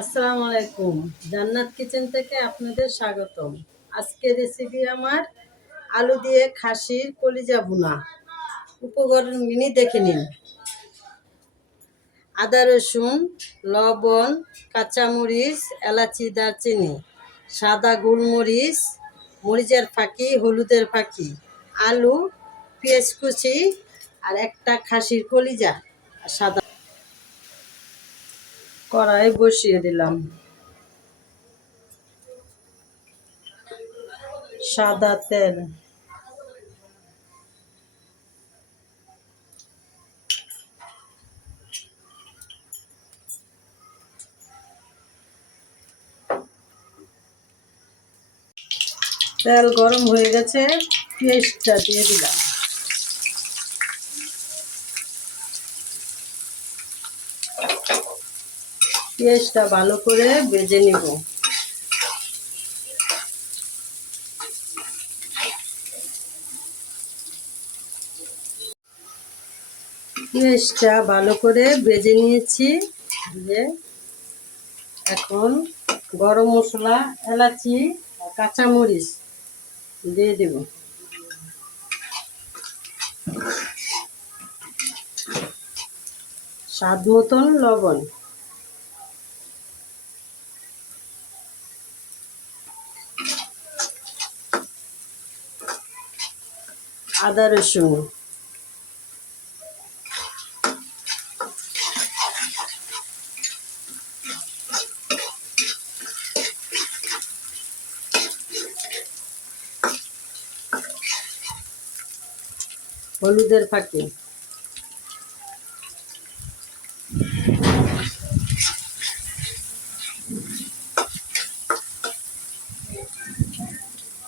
আসসালামু আলাইকুম। জান্নাত কিচেন থেকে আপনাদের স্বাগতম। আজকে রেসিপি আমার আলু দিয়ে খাসির কলিজা ভুনা। উপকরণগুলি দেখে নিন। আদা, রসুন, লবণ, কাঁচামরিচ, এলাচি, দারচিনি, সাদা গোলমরিচ, মরিচের ফাঁকি, হলুদের ফাঁকি, আলু, পেঁয়াজ কুচি আর একটা খাসির কলিজা আর সাদা কড়াই বসিয়ে দিলাম। সাদা তেল। তেল গরম হয়ে গেছে পেস্টটা দিয়ে দিলাম। পেঁয়াজটা ভালো করে বেজে নিব। পেঁয়াজটা ভালো করে বেজে নিয়েছি। দিয়ে এখন গরম মশলা, এলাচি আর কাঁচামরিচ দিয়ে দেব। স্বাদ মতন লবণ। আদা রসুন। হলুদের ফাঁকি।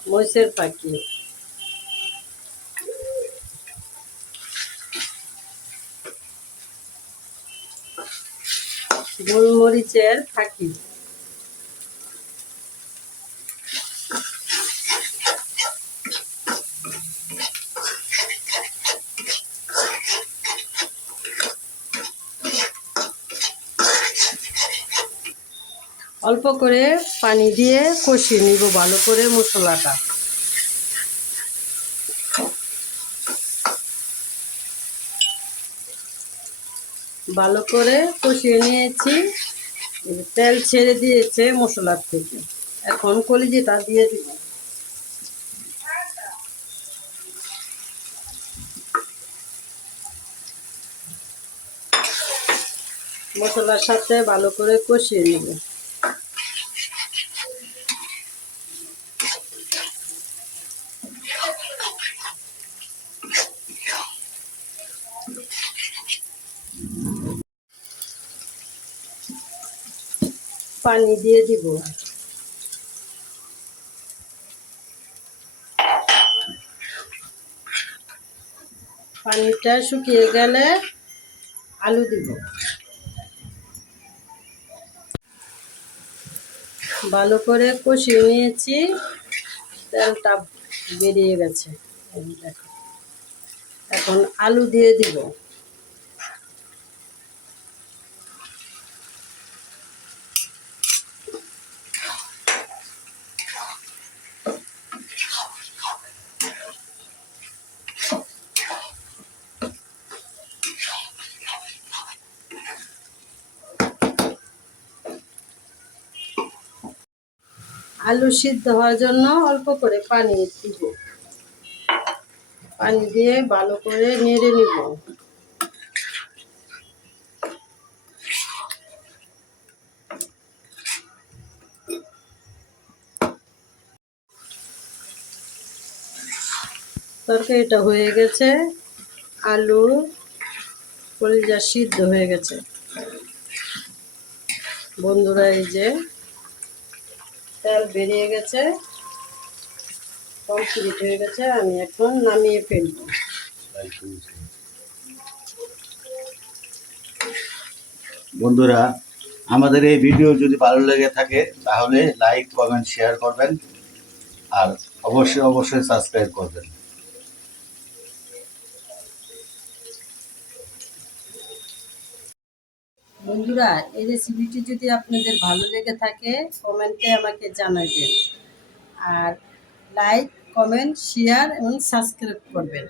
মরিচের ফাঁকি। গোলমরিচের ফাঁকি অল্প করে পানি দিয়ে কষিয়ে নিব ভালো করে মশলাটা। ভালো করে কষিয়ে নিয়েছি। তেল ছেড়ে দিয়েছে মশলার থেকে। এখন কলিজিটা দিয়ে দিব। মশলার সাথে ভালো করে কষিয়ে নেব। পানি দিয়ে দিব। পানিটা শুকিয়ে গেলে আলু দিব। ভালো করে কষিয়ে নিয়েছি, তেলটা বেরিয়ে গেছে। এখন আলু দিয়ে দিব। আলু সিদ্ধ হওয়ার জন্য অল্প করে পানি দিব। পানি দিয়ে ভালো করে নেড়ে নিব। তরকারিটা হয়ে গেছে, আলু, কলিজা সিদ্ধ হয়ে গেছে। বন্ধুরা, এই যে তেল বেরিয়ে গেছে। কমপ্লিট হয়ে গেছে, আমি এখন নামিয়ে ফেলব। বন্ধুরা, আমাদের এই ভিডিও যদি ভালো লেগে থাকে, তাহলে লাইক কমেন্ট শেয়ার করবেন। আর অবশ্যই অবশ্যই সাবস্ক্রাইব করবেন। বন্ধুরা, এই রেসিপিটি যদি আপনাদের ভালো লেগে থাকে, কমেন্টে আমাকে জানাবেন। আর লাইক কমেন্ট শেয়ার এবং সাবস্ক্রাইব করবেন।